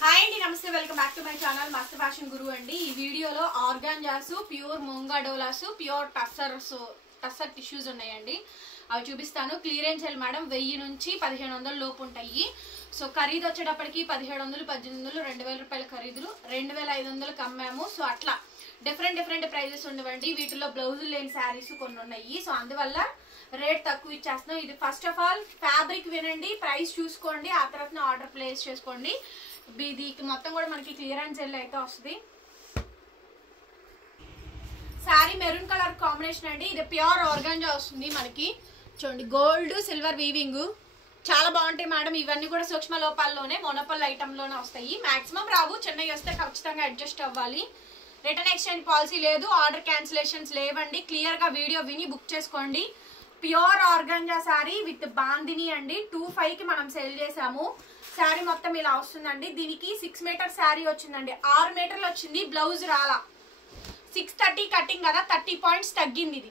Hi అండి, నమస్తే. Welcome back to my channel మస్త్ ఫ్యాషన్ గురు అండి. ఈ వీడియోలో organzas, pure మూంగా Doulos, pure tussar tissues ఉన్నాయండి. అవి చూపిస్తాను. క్లియరెన్స్ సేల్ మేడం 1000 నుంచి 1500 లోపు ఉంటాయి. సో ఖరీదు వచ్చేటప్పటికి 1700, 1800, 2000 రూపాయల ఖరీదులు 2500కి అమ్మాము. సో అట్లా డిఫరెంట్ ప్రైజెస్ ఉండవండి. వీటిలో బ్లౌజులు లేని శారీస్ కొన్ని ఉన్నాయి. సో అందువల్ల రేట్ తక్కువ ఇచ్చేస్తున్నాం. ఇది ఫస్ట్ ఆఫ్ ఆల్ ఫ్యాబ్రిక్ వినండి, ప్రైస్ చూసుకోండి, ఆ తర్వాత ఆర్డర్ ప్లేస్ చేసుకోండి. ఇది మొత్తం కూడా మనకి క్లియరెన్స్ సేల్ అయితే వస్తుంది. శారీ మెరూన్ కలర్ కాంబినేషన్ అండి. ఇది ప్యూర్ ఆర్గాంజా వస్తుంది మనకి. చూడండి, గోల్డ్ సిల్వర్ వీవింగ్ చాలా బాగుంటాయి మేడం. ఇవన్నీ కూడా సూక్ష్మ లోపాల్లోనే మోనోపల్ ఐటమ్ లోనే వస్తాయి. మాక్సిమం రావు, చెన్నై వస్తే ఖచ్చితంగా అడ్జస్ట్ అవ్వాలి. రిటర్న్ ఎక్స్చేంజ్ పాలసీ లేదు, ఆర్డర్ క్యాన్సిలేషన్స్ లేవండి. క్లియర్ గా వీడియో విని బుక్ చేసుకోండి. Pure organza sari with bandhani అండి. 25కి మనం సేల్ చేసాము. శారీ మొత్తం ఇలా వస్తుందండి. దీనికి 6 మీటర్ శారీ వచ్చిందండి. 6 మీటర్లు వచ్చింది. బ్లౌజ్ రాలా. 630 కటింగ్ కదా, 30 పాయింట్స్ తగ్గింది. ఇది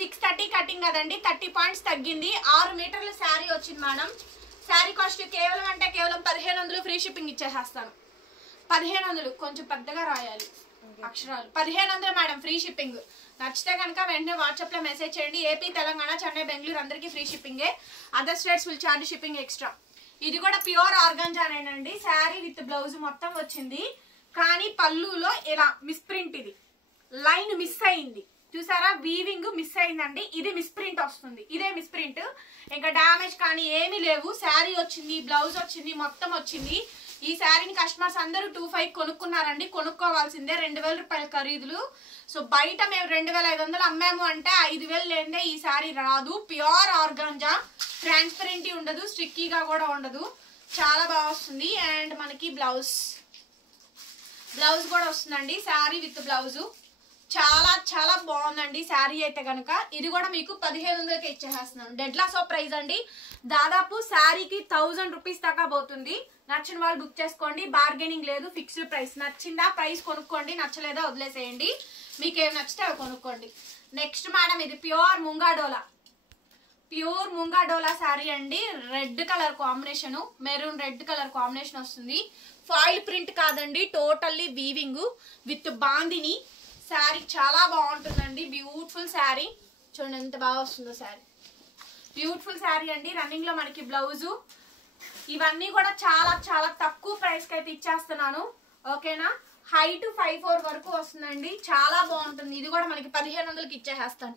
630 కటింగ్ కదండి, 30 పాయింట్స్ తగ్గింది. 6 మీటర్ల శారీ వచ్చింది మేడం. శారీ కాస్ట్ కేవలం అంటే కేవలం 1500 ఫ్రీ షిప్పింగ్ ఇచ్చేసేస్తాను. 1500 కొంచెం పెద్దగా రాయాలి అక్షరాలు. 1500 మేడం ఫ్రీ షిప్పింగ్. నచ్చితే కనుక వెంటనే వాట్సాప్ లో మెసేజ్ చేయండి. ఏపీ, తెలంగాణ, చెన్నై, బెంగళూరు అందరికీ ఫ్రీ షిప్పింగే. Other states will charge shipping extra. ఇది కూడా ప్యూర్ ఆర్గాంజానేనండి. శారీ విత్ బ్లౌజ్ మొత్తం వచ్చింది. కానీ పళ్ళులో ఇలా మిస్ప్రింట్, ఇది లైన్ మిస్ అయింది చూసారా, వీవింగ్ మిస్ అయిందండి. ఇది మిస్ప్రింట్ వస్తుంది, ఇదే మిస్ప్రింట్. ఇంకా డామేజ్ కానీ ఏమీ లేవు. శారీ వచ్చింది, బ్లౌజ్ వచ్చింది, మొత్తం వచ్చింది. ఈ శారీని కస్టమర్స్ అందరూ 25 కొనుక్కున్నారండి. కొనుక్కోవాల్సిందే. 2000 రూపాయల ఖరీదులు. సో బయట మేము 2500 అమ్మాము అంటే 5000 లేదే ఈ శారీ రాదు. ప్యూర్ ఆర్గాంజా, ట్రాన్స్పరెంట్ ఉండదు, స్టిక్కీగా కూడా ఉండదు. చాలా బాగా వస్తుంది. అండ్ మనకి బ్లౌజ్ కూడా వస్తుందండి. శారీ విత్ బ్లౌజ్ చాలా బాగుందండి శారీ అయితే కనుక. ఇది కూడా మీకు 1500కి ఇచ్చేస్తున్నాను. డెడ్ లాస్ ఆఫ్ ప్రైస్ అండి. దాదాపు శారీకి 1000 రూపీస్ దాకా పోతుంది. నచ్చిన వాళ్ళు బుక్ చేసుకోండి. బార్గెనింగ్ లేదు, ఫిక్స్డ్ ప్రైస్. నచ్చిందా ప్రైస్ కొనుక్కోండి, నచ్చలేదా వదిలేసేయండి. మీకు ఏమి నచ్చితే అవి కొనుక్కోండి. నెక్స్ట్ మేడం, ఇది ప్యూర్ ముంగా డోలా శారీ అండి. Red colour combination, maroon red colour combination వస్తుంది. ఫాయిల్ ప్రింట్ కాదండి, totally weaving with bandhani. Sari చాలా బాగుంటుందండి. బ్యూటిఫుల్ శారీ. చూడండి ఎంత బాగా వస్తుందో శారీ. బ్యూటిఫుల్ శారీ అండి. రన్నింగ్ లో మనకి బ్లౌజు. ఇవన్నీ కూడా చాలా తక్కువ ప్రైస్ కి అయితే ఇచ్చేస్తున్నాను. ఓకేనా. హైట్ 5'4" వరకు వస్తుందండి. చాలా బాగుంటుంది. ఇది కూడా మనకి 1500కి ఇచ్చేసేస్తాను.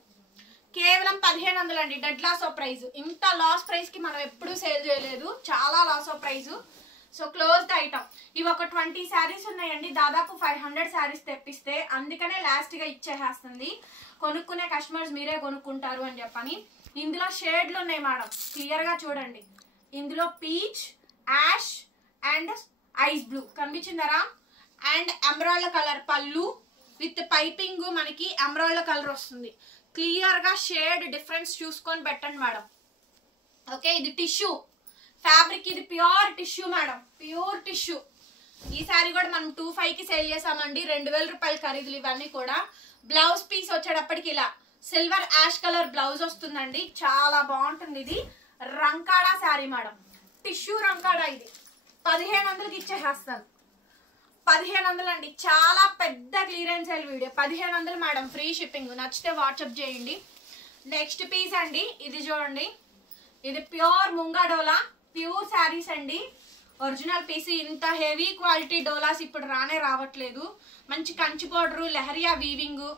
కేవలం 1500 అండి. Dead loss of price. ఇంత లాస్ ప్రైస్ కి మనం ఎప్పుడూ సేల్ చేయలేదు. చాలా loss of price. So close the item. ఇవి ఒక 20 శారీస్ ఉన్నాయండి. దాదాపు 500 శారీస్ తెప్పిస్తే, అందుకనే లాస్ట్ గా ఇచ్చేసేస్తుంది. కొనుక్కునే కస్టమర్స్ మీరే కొనుక్కుంటారు అని చెప్పని. ఇందులో షేడ్లు ఉన్నాయి మేడం, క్లియర్ గా చూడండి. ఇందులో peach, ash and ice blue కనిపించిందరా. అండ్ ఎమరాల్డ్ కలర్ పళ్ళు విత్ పైపింగ్ మనకి ఎమరాల్డ్ కలర్ వస్తుంది. క్లియర్ గా షేడ్ డిఫరెన్స్ చూసుకొని పెట్టండి మేడం. ఓకే, ఇది టిష్యూ ఫ్యాబ్రిక్. ఇది pure tissue madam, pure tissue. ఈ సారీ కూడా మనం 25కి సేల్ చేసామండి. 2000 రూపాయల ఖరీదులు ఇవన్నీ కూడా. బ్లౌజ్ పీస్ వచ్చేటప్పటికి ఇలా సిల్వర్ యాష్ కలర్ బ్లౌజ్ వస్తుందండి. చాలా బాగుంటుంది. ఇది రంకాడా శారీ మేడం, టిష్యూ రంకాడా. ఇది 1500కి ఇచ్చేసేస్తాను. 1500 అండి. చాలా పెద్ద clearance sale video. 1500 madam free shipping. నచ్చితే వాట్సాప్ చేయండి. నెక్స్ట్ పీస్ అండి, ఇది చూడండి. ఇది ప్యూర్ ముంగా డోలా, ప్యూర్ శారీస్ అండి. Original piece. ఇంత హెవీ క్వాలిటీ డోలాస్ ఇప్పుడు రావట్లేదు. మంచి Kanchi powder, lehariya weaving,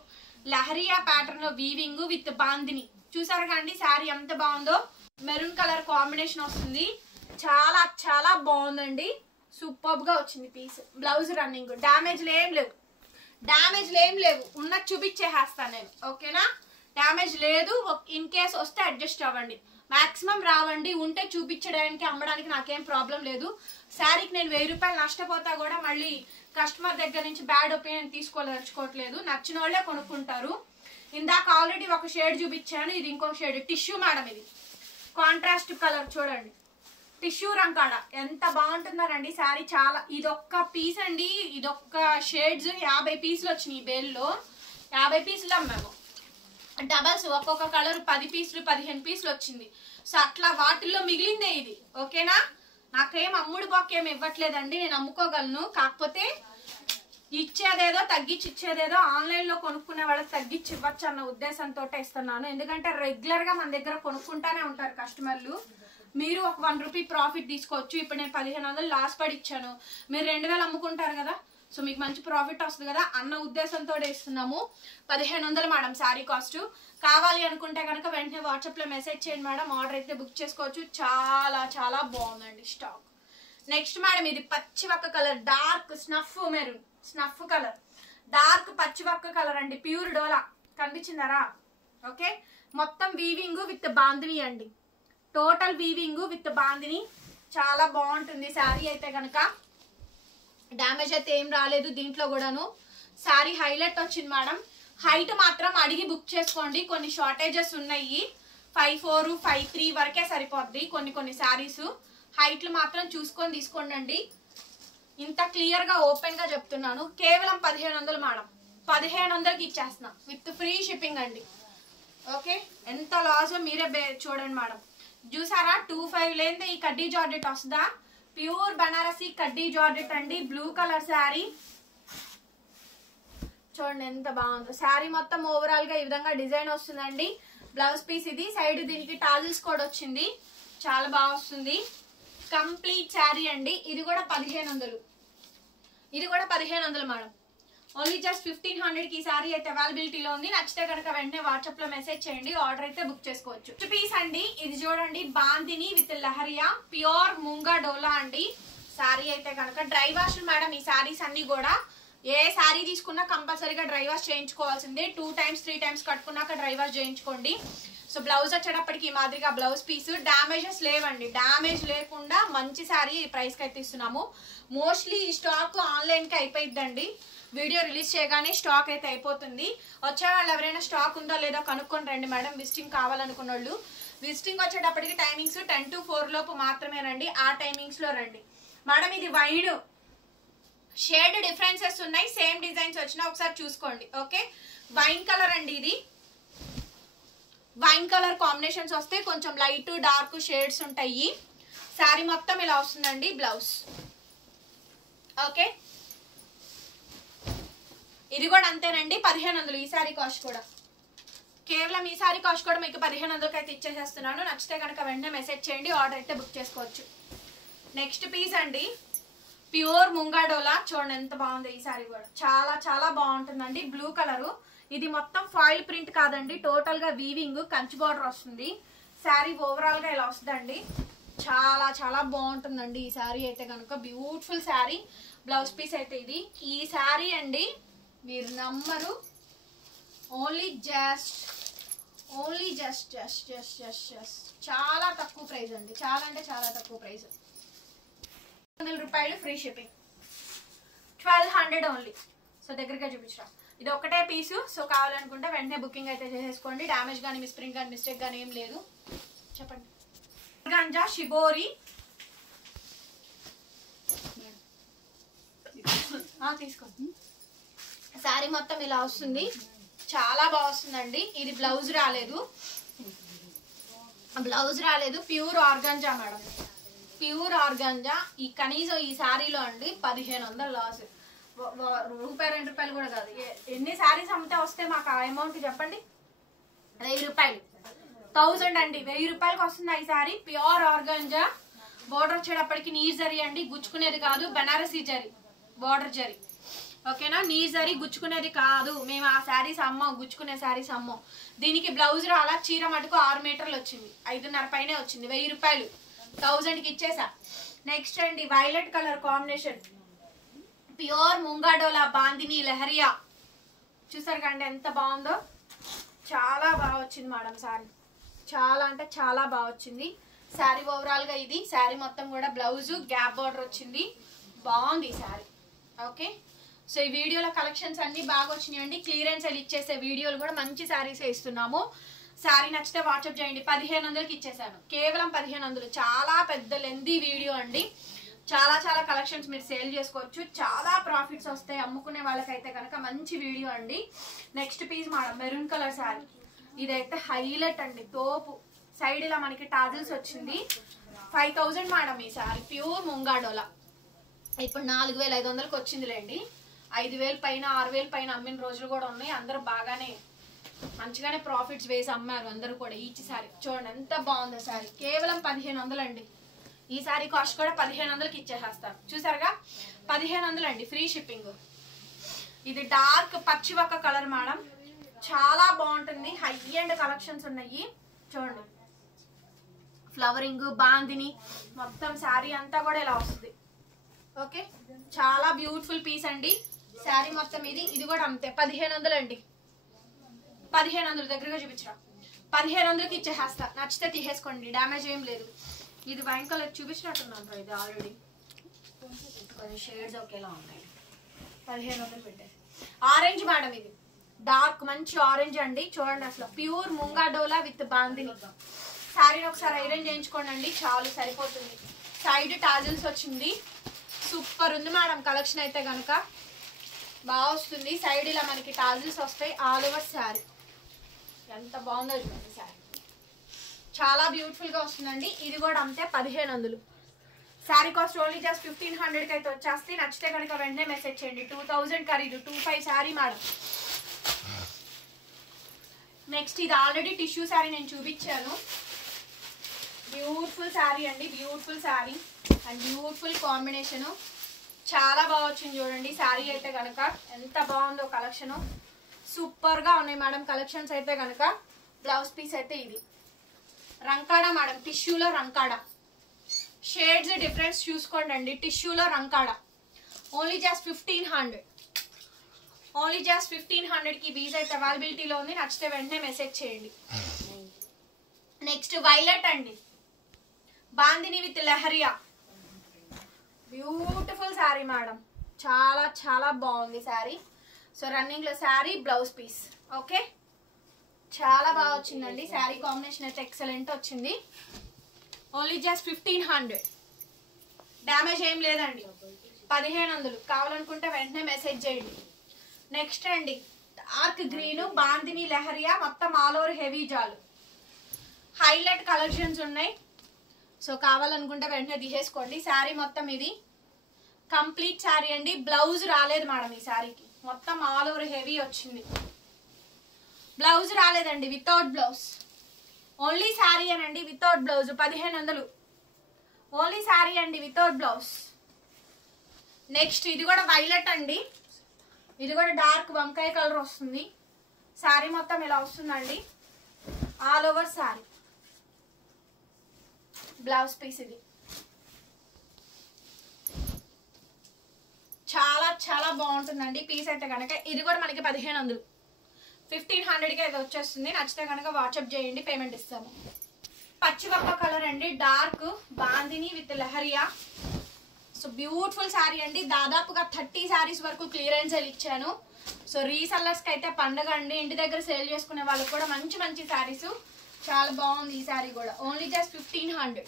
lehariya pattern లో వీవింగ్ విత్ బాందిని. చూసారు కండి శారీ ఎంత బాగుందో. మెరూన్ కలర్ కాంబినేషన్ వస్తుంది. చాలా బాగుందండి. సూపర్ గా వచ్చింది పీస్. Blouse running. డ్యామేజ్లు ఏం లేవు. ఉన్నది చూపించేస్తాను నేను. ఓకేనా. డ్యామేజ్ లేదు. ఇన్ కేస్ వస్తే అడ్జస్ట్ అవ్వండి. మాక్సిమం రావండి. ఉంటే చూపించడానికి, అమ్మడానికి నాకేం ప్రాబ్లం లేదు. శారీకి నేను 1000 రూపాయలు నష్టపోతా కూడా మళ్ళీ కస్టమర్ దగ్గర నుంచి బ్యాడ్ ఒపీనియన్ తీసుకోదలుచుకోవట్లేదు. నచ్చిన వాళ్ళే కొనుక్కుంటారు. ఇందాక ఆల్రెడీ ఒక షేడ్ చూపించాను. ఇది ఇంకో షేడ్ టిష్యూ మేడం. ఇది కాంట్రాస్ట్ కలర్ చూడండి. టిష్యూ రంకాడ ఎంత బాగుంటుందోనండి శారీ. చాలా. ఇదొక్క పీస్ అండి. ఇదొక్క షేడ్స్ 50 పీసులు వచ్చినాయి. బేల్లో 50 పీసులు అమ్మాము. డబల్స్ ఒక్కొక్క కలర్ 10 పీసులు 15 పీసులు వచ్చింది. సో అట్లా వాటిల్లో మిగిలిందే ఇది. ఓకేనా. నాకేం అమ్ముడు బాక్ ఏమి ఇవ్వట్లేదండి, నేను అమ్ముకోగలను. కాకపోతే ఇచ్చేదేదో తగ్గించి ఇచ్చేదేదో ఆన్లైన్ లో కొనుక్కునే వాళ్ళకి తగ్గించి ఇవ్వచ్చు అన్న ఉద్దేశంతో ఇస్తున్నాను. ఎందుకంటే రెగ్యులర్ గా మన దగ్గర కొనుక్కుంటానే ఉంటారు కస్టమర్లు. మీరు ఒక 1 రూపీ ప్రాఫిట్ తీసుకోవచ్చు. ఇప్పుడు నేను 1500 లాస్ పడి ఇచ్చాను, మీరు 2000 అమ్ముకుంటారు కదా, సో మీకు మంచి ప్రాఫిట్ వస్తుంది కదా అన్న ఉద్దేశంతో ఇస్తున్నాము. 1500 మేడం శారీ కాస్ట్. కావాలి అనుకుంటే కనుక వెంటనే వాట్సాప్ లో మెసేజ్ చేయండి మేడం, ఆర్డర్ అయితే బుక్ చేసుకోవచ్చు. చాలా చాలా బాగుందండి స్టాక్. నెక్స్ట్ మేడం ఇది పచ్చివక్క colour, dark snuff maroon, snuff colour, dark పచ్చివక్క కలర్ అండి, ప్యూర్ డోలా. కనిపించిందరా? ఓకే, మొత్తం వీవింగ్ విత్ బాందిని అండి, టోటల్ వీవింగ్ విత్ బాందిని. చాలా బాగుంటుంది శారీ అయితే కనుక. డ్యామేజ్ అయితే ఏం రాలేదు దీంట్లో కూడాను. శారీ హైలైట్ వచ్చింది మేడం. హైట్ మాత్రం అడిగి బుక్ చేసుకోండి, కొన్ని షార్టేజెస్ ఉన్నాయి. 5'4", 5'3" వరకే సరిపోద్ది కొన్ని శారీస్. హైట్లు మాత్రం చూసుకొని తీసుకోండి. ఇంత క్లియర్ గా ఓపెన్ గా చెప్తున్నాను. కేవలం 1500 మేడం, 1500కి ఇచ్చేస్తున్నా విత్ ఫ్రీ షిప్పింగ్ అండి. ఓకే, ఎంత లాస్ మీరే చూడండి మేడం. చూసారా 25 లేని ఈ కడ్డీ జార్జెట్ వస్తుందా? ప్యూర్ బనారసి కడ్డీ జార్జెట్ అండి, బ్లూ కలర్ శారీ. చూడండి ఎంత బాగుందో శారీ. మొత్తం ఓవరాల్ గా ఈ విధంగా డిజైన్ వస్తుందండి. బ్లౌజ్ పీస్ ఇది, సైడ్ దీనికి టాజిల్స్ కూడా వచ్చింది, చాలా బాగా వస్తుంది. కంప్లీట్ శారీ అండి. ఇది కూడా 1500, ఇది కూడా 1500 మేడం. ఓన్లీ జస్ట్ 1500కి ఈ శారీ అయితే అవైలబిలిటీలో ఉంది. నచ్చితే కనుక వెంటనే వాట్సాప్ లో మెసేజ్ చేయండి, ఆర్డర్ అయితే బుక్ చేసుకోవచ్చు. పీస్ అండి ఇది చూడండి, బాందిని విత్ లహరియా, ప్యూర్ ముంగా డోలా అండి. శారీ అయితే కనుక డ్రై వాష్ మేడం. ఈ శారీస్ అన్ని కూడా ఏ శారీ తీసుకున్నా కంపల్సరీగా డ్రై వాష్ చేయించుకోవాల్సిందే. 2 times 3 times కట్టుకున్నాక డ్రై వాష్ చేయించుకోండి. సో బ్లౌజ్ వచ్చేటప్పటికి ఈ మాదిరిగా బ్లౌజ్ పీస్. డ్యామేజెస్ లేవండి, డ్యామేజ్ లేకుండా మంచి శారీ ఈ ప్రైస్ కి అయితే ఇస్తున్నాము. మోస్ట్లీ ఈ స్టాక్ ఆన్లైన్ కి అయిపోయిద్దండి, వీడియో రిలీజ్ చేయగానే స్టాక్ అయితే అయిపోతుంది. వచ్చే వాళ్ళు ఎవరైనా స్టాక్ ఉందో లేదో కనుక్కొని రండి మేడం, విజిటింగ్ కావాలనుకున్న వాళ్ళు. విజిటింగ్ వచ్చేటప్పటికి టైమింగ్స్ 10 to 4 లోపు మాత్రమేనండి, ఆ టైమింగ్స్ లో రండి మేడం. ఇది వైడ్ షేడ్ డిఫరెన్సెస్ ఉన్నాయి, సేమ్ డిజైన్స్ వచ్చినా ఒకసారి చూసుకోండి. ఓకే, వైన్ కలర్ అండి ఇది. వైన్ కలర్ కాంబినేషన్స్ వస్తే కొంచెం లైట్ డార్క్ షేడ్స్ ఉంటాయి. శారీ మొత్తం ఇలా వస్తుందండి బ్లౌజ్. ఓకే, ఇది కూడా అంతేనండి 1500. ఈ శారీ కాస్ట్ కూడా కేవలం, ఈ శారీ కాస్ట్ కూడా మీకు 1500కి అయితే ఇచ్చేసేస్తున్నాను. నచ్చితే కనుక వెంటనే మెసేజ్ చేయండి, ఆర్డర్ అయితే బుక్ చేసుకోవచ్చు. నెక్స్ట్ పీస్ అండి, ప్యూర్ ముంగా డోలా. చూడండి ఎంత బాగుంది ఈ శారీ కూడా, చాలా చాలా బాగుంటుందండి. బ్లూ కలరు, ఇది మొత్తం ఫాయిల్ ప్రింట్ కాదండి, టోటల్ గా వీవింగ్, కంచి బార్డర్ వస్తుంది. శారీ ఓవరాల్ గా ఇలా వస్తుందండి, చాలా చాలా బాగుంటుందండి ఈ శారీ అయితే కనుక. బ్యూటిఫుల్ శారీ. బ్లౌజ్ పీస్ అయితే ఇది. ఈ శారీ అండి మీరు నమ్మరు, ఓన్లీ జస్ట్ చాలా తక్కువ ప్రైస్ అండి, చాలా అంటే చాలా తక్కువ ప్రైస్. 100 రూపాయలు ఫ్రీ షిప్పింగ్, 1200 ఓన్లీ. సో దగ్గరగా చూపించరా, ఇది ఒకటే పీసు. సో కావాలనుకుంటే వెంటనే బుకింగ్ అయితే చేసేసుకోండి. డ్యామేజ్ కానీ మిస్ప్రింట్ కానీ మిస్టేక్ కానీ ఏం లేదు. చెప్పండి. గంజా షిబోరి తీసుకోండి. శారీ మొత్తం ఇలా వస్తుంది, చాలా బాగా వస్తుందండి. ఇది బ్లౌజ్ రాలేదు, pure organza madam, pure organza. ఈ కనీసం ఈ శారీలో అండి 1500 లాస్. ₹1 2 కూడా కాదు. ఎన్ని శారీస్ అమ్మితే వస్తే మాకు ఆ అమౌంట్ చెప్పండి? ₹1000, 1000 అండి. ₹1000కి వస్తుంది ఈ శారీ. Pure organza. బోర్డర్ వచ్చేటప్పటికి నీర్ జరీ అండి, గుచ్చుకునేది కాదు, బనారసీ జరీ బోర్డర్ జరీ. ఓకేనా, నీర్ జరీ గుచ్చుకునేది కాదు. మేము ఆ శారీస్ అమ్మం, గుచ్చుకునే శారీస్ అమ్మం. దీనికి బ్లౌజ్ రాలా, చీర మటుకు 6 మీటర్లు వచ్చింది, 5.5 పైనే వచ్చింది. ₹1000, 1000కి ఇచ్చేసా. నెక్స్ట్ అండి వైలెట్ కలర్ కాంబినేషన్, ప్యూర్ ముంగాడోలా బాందిని లహరియా. చూసారు కండి ఎంత బాగుందో, చాలా బాగా వచ్చింది మేడం శారీ, చాలా అంటే చాలా బాగా వచ్చింది శారీ. ఓవరాల్ గా ఇది శారీ మొత్తం కూడా బ్లౌజ్ గ్యాప్ బార్డర్ వచ్చింది, బాగుంది శారీ. ఓకే, సో ఈ వీడియోలో కలెక్షన్స్ అన్ని బాగా వచ్చినాయండి. క్లియరెన్స్ సెల్ ఇచ్చేసే వీడియోలు కూడా మంచి శారీస్ ఇస్తున్నాము. శారీ నచ్చితే వాట్సాప్ చేయండి. 1500కి ఇచ్చేసాను, కేవలం 1500. చాలా పెద్ద లెందీ వీడియో అండి, చాలా చాలా కలెక్షన్స్ మీరు సేల్ చేసుకోవచ్చు, చాలా ప్రాఫిట్స్ వస్తాయి అమ్ముకునే వాళ్ళకైతే కనుక. మంచి వీడియో అండి. Next piece madam maroon colour sari. ఇదైతే హైలైట్ అండి, తోపు. సైడ్ ఇలా మనకి టాజిల్స్ వచ్చింది, 5000 మేడం ఈ సారీ ప్యూర్ ముంగాడోలా. ఇప్పుడు 4500కి వచ్చిందిలేండి. 5000 పైన 6000 పైన అమ్మిన రోజులు కూడా ఉన్నాయి. అందరూ బాగానే మంచిగానే ప్రాఫిట్స్ వేసి అమ్మారు అందరూ కూడా. ఈచ్ సారీ చూడండి ఎంత బాగుందో సారీ. కేవలం 1500 అండి. ఈ సారీ కాస్ట్ కూడా 1500కి ఇచ్చేసేస్తారు. చూసారుగా 1500 అండి, ఫ్రీ షిప్పింగ్. ఇది డార్క్ పచ్చివక్క కలర్ మేడం, చాలా బాగుంటుంది. హై అండ్ కలెక్షన్స్ ఉన్నాయి చూడండి. ఫ్లవరింగ్ బాందిని మొత్తం శారీ అంతా కూడా ఇలా వస్తుంది. ఓకే, చాలా బ్యూటిఫుల్ పీస్ అండి. శారీ మొత్తం ఇది కూడా అంతే 1500 అండి. 1500 దగ్గరగా చూపించరా, 1500కి ఇచ్చేసేస్తా. నచ్చితే తీసేసుకోండి, డ్యామేజ్ ఏం లేదు. ఇది వైన్ కలర్ చూపించినట్టున్నాను ఇది ఆల్రెడీ. కొంచెం షేడ్స్ ఒకేలా ఉన్నాయి. 1500 పెట్టేసి. ఆరెంజ్ మేడం, ఇది డార్క్ మంచి ఆరెంజ్ అండి. చూడండి అసలు ప్యూర్ ముంగా డోలా విత్ బాందిని. శారీని ఒకసారి ఐరన్ చేయించుకోండి అండి, చాలు సరిపోతుంది. సైడ్ టాజిల్స్ వచ్చింది. సూపర్ ఉంది మేడం కలెక్షన్ అయితే కనుక బాగా వస్తుంది. సైడ్ ఇలా మనకి టాజిల్స్ వస్తాయి. ఆల్ ఓవర్ శారీ ఎంత బాగుందో చూడండి. శారీ చాలా బ్యూటిఫుల్ గా వస్తుందండి. ఇది కూడా అంతే 1500. శారీ కాస్ట్ ఓన్లీ జస్ట్ 1500కి అయితే వచ్చేస్తే. నచ్చితే కనుక వెంటనే మెసేజ్ చేయండి. 2000 ఖరీదు 25 శారీ మేడం. నెక్స్ట్ ఇది ఆల్రెడీ టిష్యూ శారీ నేను చూపించాను. బ్యూటిఫుల్ శారీ అండి, beautiful sari and beautiful combination. చాలా బాగా వచ్చింది చూడండి శారీ అయితే కనుక. ఎంత బాగుందో కలెక్షన్, సూపర్ గా ఉన్నాయి మేడం కలెక్షన్స్ అయితే కనుక. బ్లౌజ్ పీస్ అయితే ఇది రంకాడా మేడం, టిష్యూలో రంకాడా. షేడ్స్ డిఫరెన్స్ చూసుకోండి అండి. టిష్యూలో రంకాడా ఓన్లీ జస్ట్ 1500. ఓన్లీ జస్ట్ 1500కి బీజ్ అయితే అవైలబిలిటీలో ఉంది. నచ్చితే వెంటనే మెసేజ్ చేయండి. నెక్స్ట్ వైలెట్ అండి, bandhani with lehariya. Beautiful sari madam, చాలా చాలా బాగుంది శారీ. సో రన్నింగ్ లో శారీ, బ్లౌజ్ పీస్. ఓకే, చాలా బాగా వచ్చిందండి. శారీ కాంబినేషన్ అయితే ఎక్సలెంట్ వచ్చింది. Only just 1500. డ్యామేజ్ ఏం లేదండి. 1500 కావాలనుకుంటే వెంటనే మెసేజ్ చేయండి. నెక్స్ట్ అండి డార్క్ గ్రీన్ బాందిని లెహరియా, మొత్తం ఆల్ ఓవర్ హెవీ జాలు. హైలైట్ కలెక్షన్స్ ఉన్నాయి. సో కావాలనుకుంటే వెంటనే తీసేసుకోండి. శారీ మొత్తం ఇది కంప్లీట్ శారీ అండి. బ్లౌజ్ రాలేదు మేడం ఈ శారీకి, మొత్తం ఆల్ ఓవర్ హెవీ వచ్చింది. బ్లౌజ్ రాలేదండి, వితౌట్ బ్లౌజ్. ఓన్లీ శారీ అనండి వితౌట్ బ్లౌజ్. 1500 ఓన్లీ శారీ అండి వితౌట్ బ్లౌజ్. నెక్స్ట్ ఇది కూడా వైలెట్ అండి. ఇది కూడా డార్క్ వంకాయ కలర్ వస్తుంది. శారీ మొత్తం ఇలా వస్తుందండి, all over sari. Blouse piece ఇది చాలా చాలా బాగుంటుందండి పీస్ అయితే కనుక. ఇది కూడా మనకి 1500. 1500కి అయితే వచ్చేస్తుంది. నచ్చితే కనుక వాట్సాప్ చేయండి, పేమెంట్ ఇస్తాము. పచ్చివక్క కలర్ అండి, dark bandhani with lehariya. So beautiful sari అండి. దాదాపుగా 30 శారీస్ వరకు క్లియరెన్స్ ఇచ్చాను. సో రీసెల్లర్స్ కి అయితే పండగ అండి. ఇంటి దగ్గర సేల్ చేసుకునే వాళ్ళకి కూడా మంచి మంచి శారీస్. చాలా బాగుంది ఈ శారీ కూడా. Only just 1500.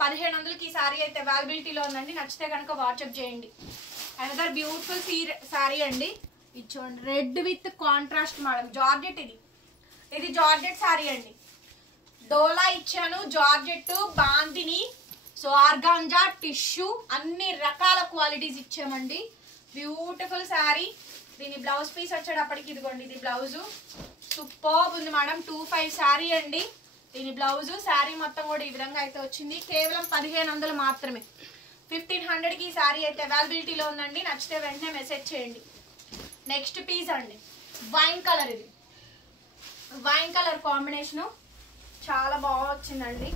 1500కి ఈ శారీ అయితే అవైలబిలిటీలో ఉందండి. నచ్చితే కనుక వాట్సాప్ చేయండి. అనదర్ బ్యూటిఫుల్ శారీ అండి. ఇది చూడండి, red with contrast madam. Georgette ఇది జార్జెట్ శారీ అండి. డోలా ఇచ్చాను, georgette, bandhani, so organza, tissue, అన్ని రకాల క్వాలిటీస్ ఇచ్చామండి. బ్యూటిఫుల్ శారీ. దీని బ్లౌజ్ పీస్ వచ్చేటప్పటికి ఇదిగోండి, ఇది బ్లౌజు. సూపర్ ఉంది మేడం. 25 శారీ అండి. దీని బ్లౌజు, శారీ మొత్తం కూడా ఈ విధంగా అయితే వచ్చింది. కేవలం 1500 మాత్రమే. 1500కి ఈ శారీ అయితే అవైలబిలిటీలో ఉందండి. నచ్చితే వెంటనే మెసేజ్ చేయండి. నెక్స్ట్ పీస్ అండి, వైన్ కలర్. ఇది వైన్ కలర్ కాంబినేషను చాలా బాగా వచ్చిందండి.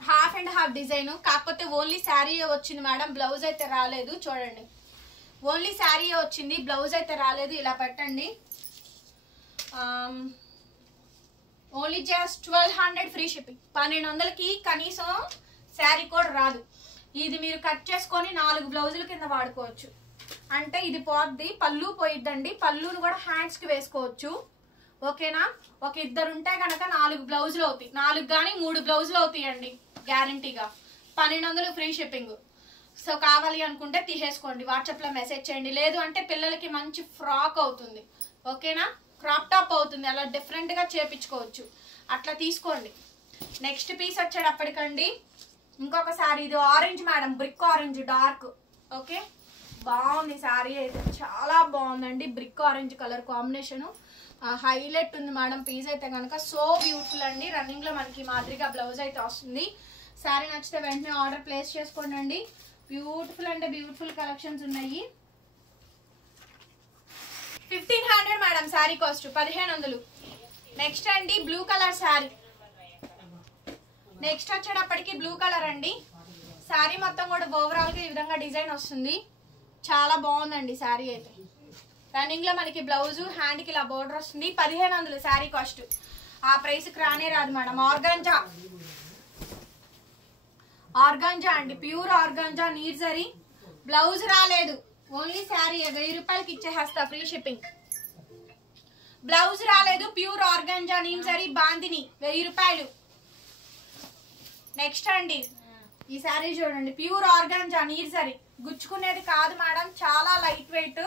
హాఫ్ అండ్ హాఫ్ డిజైన్, కాకపోతే ఓన్లీ శారీ వచ్చింది మేడం, బ్లౌజ్ అయితే రాలేదు. చూడండి, ఓన్లీ శారీ వచ్చింది, బ్లౌజ్ అయితే రాలేదు. ఇలా పెట్టండి. Only just 1200 free shipping. 1200కి కనీసం శారీ కూడా రాదు. ఇది మీరు కట్ చేసుకొని 4 బ్లౌజుల కింద వాడుకోవచ్చు. అంటే ఇది పోద్ది, పళ్ళు పోయిద్దండి. పళ్ళును కూడా హ్యాండ్స్ కి వేసుకోవచ్చు. ఓకేనా? ఒక ఇద్దరు ఉంటే కనుక 4 బ్లౌజులు అవుతాయి. 4 కానీ 3 బ్లౌజులు అవుతాయండి గ్యారంటీగా. 1200 ఫ్రీ షిప్పింగ్. సో కావాలి అనుకుంటే తీసేసుకోండి, వాట్సాప్ లో మెసేజ్ చేయండి. లేదు అంటే పిల్లలకి మంచి ఫ్రాక్ అవుతుంది. ఓకేనా? క్రాప్ టాప్ అవుతుంది, అలా డిఫరెంట్ గా చేపించుకోవచ్చు. అట్లా తీసుకోండి. నెక్స్ట్ పీస్ వచ్చేటప్పటికండి ఇంకొక సారీ, ఇది orange madam, brick orange dark. Okay, బాగుంది సారీ అయితే, చాలా బాగుందండి. Brick orange colour combination highlight ఉంది మేడం. పీస్ అయితే కనుక సో బ్యూటిఫుల్ అండి. రన్నింగ్ లో మనకి మాదిరిగా బ్లౌజ్ అయితే వస్తుంది. సారీ నచ్చితే వెంటనే ఆర్డర్ ప్లేస్ చేసుకోండి. బ్యూటిఫుల్ అంటే బ్యూటిఫుల్ కలెక్షన్స్ ఉన్నాయి. 1500 మేడం సారీ కాస్ట్, 1500. నెక్స్ట్ అండి బ్లూ కలర్ సారీ. నెక్స్ట్ వచ్చేటప్పటికి బ్లూ కలర్ అండి. శారీ మొత్తం కూడా ఓవరాల్ గా ఈ విధంగా డిజైన్ వస్తుంది. చాలా బాగుందండి శారీ అయితే. రన్నింగ్ లో మనకి బ్లౌజ్, హ్యాండ్ కి ఇలా బోర్డర్ వస్తుంది. 1500 శారీ కాస్ట్. ఆ ప్రైస్ కి రానే రాదు మేడం. ఆర్గాంజా, ఆర్గాంజా అండి, ప్యూర్ ఆర్గాంజా నీర్ జరీ. బ్లౌజ్ రాలేదు, ఓన్లీ శారీ. 1000 రూపాయలకి ఇచ్చేస్తా, ఫ్రీ షిప్పింగ్. బ్లౌజ్ రాలేదు, pure organza neem zari bandhani, 1000 రూపాయలు. నెక్స్ట్ అండి ఈ శారీ చూడండి, ప్యూర్ ఆర్గాంజా నీర్ జరీ, గుచ్చుకునేది కాదు మేడం, చాలా లైట్ వెయిట్.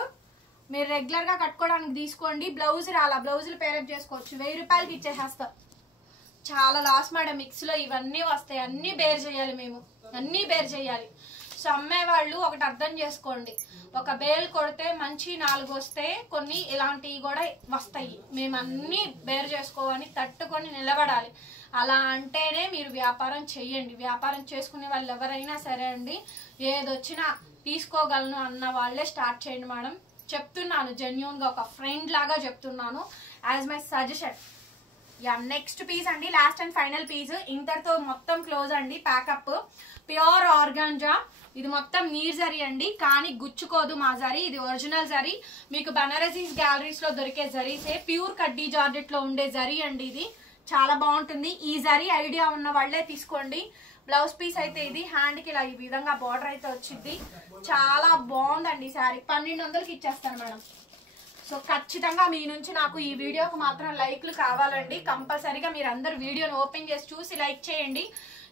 మీరు రెగ్యులర్ గా కట్టుకోవడానికి తీసుకోండి. బ్లౌజ్ రాలా, బ్లౌజులు పేరప్ చేసుకోవచ్చు. 1000 రూపాయలకి ఇచ్చేసేస్తా. చాలా లాస్ మేడం. మిక్స్ లో ఇవన్నీ వస్తాయి, అన్ని బేర్ చేయాలి మేము, అన్ని బేర్ చేయాలి. సో అమ్మేవాళ్ళు ఒకటి అర్థం చేసుకోండి, ఒక బేల్ కొడితే మంచి 4 వస్తే కొన్ని ఇలాంటివి కూడా వస్తాయి. మేము అన్ని బేర్ చేసుకోవాలి, తట్టుకొని నిలబడాలి. అలా అంటేనే మీరు వ్యాపారం చెయ్యండి. వ్యాపారం చేసుకునే వాళ్ళు ఎవరైనా సరే అండి, ఏదొచ్చినా తీసుకోగలను అన్న వాళ్ళే స్టార్ట్ చేయండి మేడం. చెప్తున్నాను జెన్యూన్ గా, ఒక ఫ్రెండ్ లాగా చెప్తున్నాను, as my suggestion. Yeah, next piece అండి, లాస్ట్ అండ్ ఫైనల్ పీస్. ఇంతటితో మొత్తం క్లోజ్ అండి ప్యాకప్. ప్యూర్ ఆర్గాంజా, ఇది మొత్తం నీర్ జరీ అండి, కానీ గుచ్చుకోదు మా జరీ. ఇది ఒరిజినల్ జరీ, మీకు బనారసీస్ గ్యాలరీస్ లో దొరికే జరీసే. ప్యూర్ కడ్డీ జార్జెట్ లో ఉండే జరీ అండి ఇది. చాలా బాగుంటుంది. ఈ జరీ ఐడియా ఉన్న వాళ్ళే తీసుకోండి. బ్లౌజ్ పీస్ అయితే ఇది, హ్యాండ్ కి ఇలా ఈ విధంగా బార్డర్ అయితే వచ్చింది. చాలా బాగుందండి శారీ. 1200కి ఇచ్చేస్తాను మేడం. సో ఖచ్చితంగా మీ నుంచి నాకు ఈ వీడియోకి మాత్రం లైక్లు కావాలండి. కంపల్సరీగా మీరు అందరు వీడియోని ఓపెన్ చేసి చూసి లైక్ చేయండి.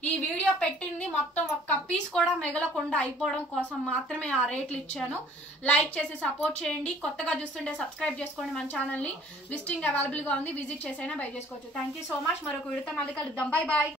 ఈ వీడియో పెట్టింది మొత్తం ఒక్క పీస్ కూడా మిగలకుండా అయిపోవడం కోసం మాత్రమే ఆ రేట్లు ఇచ్చాను. లైక్ చేసి సపోర్ట్ చేయండి. కొత్తగా చూస్తుంటే సబ్స్క్రైబ్ చేసుకోండి మన ఛానల్ని. విజిటింగ్ అవైలబుల్గా ఉంది, విజిట్ చేసైనా బై చేసుకోవచ్చు. Thank you so much. మరొక వీడియోతో మళ్ళీ కలుద్దాం. Bye bye.